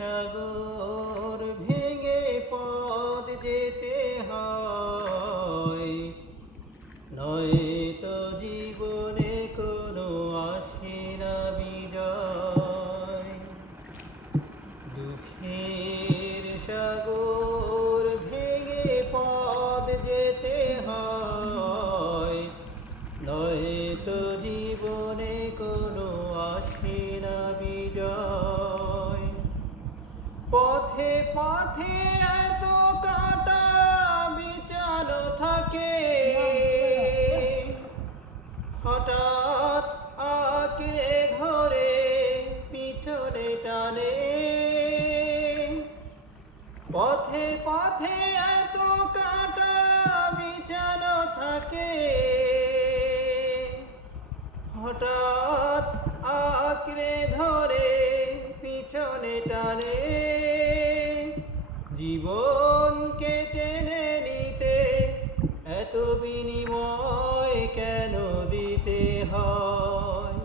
সাগর ভেঙে পথ যেতে হয়, নয়তো জীবনে কোনো আসে না বিজয়। দুঃখের সাগর ভেঙে পথ যেতে হয়, নয়তো জীবনে কোনো আসে না বিজয়। পথে পথে এত কাঁটা বিছানো থাকে, হঠাৎ আঁকড়ে ধরে পিছনে টানে। পথে পথে এত কাঁটা বিছানো থাকে, হঠাৎ আঁকড়ে ধরে পিছনে টানে। জীবনকে টেনে নিতে এত বিনিময় কেন দিতে হয়,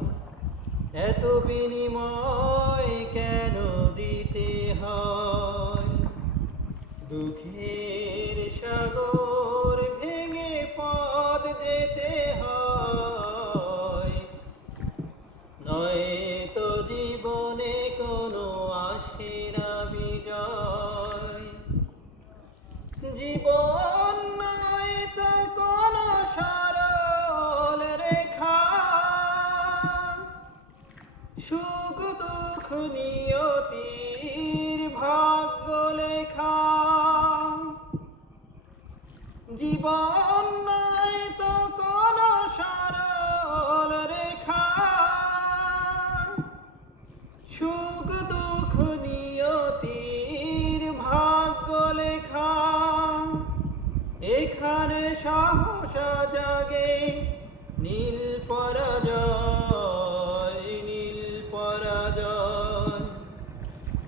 এত বিনিময় কেন দিতে হয়। দুঃখের সাগর ভেঙে পথ যেতে হয়, নয়তো জীবনে কোনো আসে না বিজয়। জীবন নয়তো কোনো সরল রেখা, সুখ দুঃখ নিয়তির ভাগ্য লেখা। জীবন নয়তো কোনো সরল রেখা, সুখ দুঃখ নিয়তির ভাগ্য লেখা। এখানে সহসা জাগে নীল পরাজয়, নীল পরাজয়।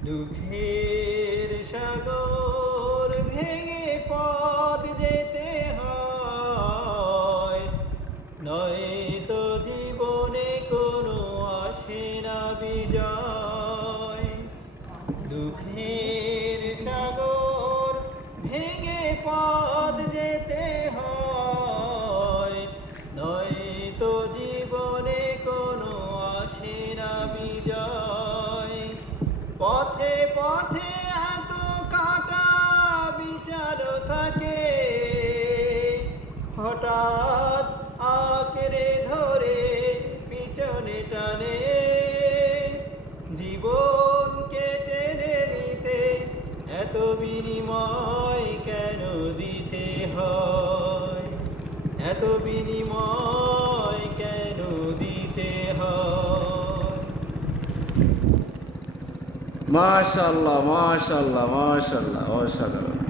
দুঃখের সাগর ভেঙে পথ যেতে হয়, নয়তো জীবনে কোনো আসে না বিজয়। দুঃখের সাগর ভেঙে পথ যেতে হয়, নয়তো জীবনে কোনো আসে না বিজয়। পথে পথে এত কাঁটা বিছানো থাকে, হঠাৎ আঁকড়ে ধরে পিছনে টানে। জীবনকে টেনে নিতে এত বিনিময় কেন দিতে হয়, এত বিনিময় কেন দিতে হয়। মাশাআল্লাহ, মাশাআল্লাহ, মাশাআল্লাহ, অসাধারণ।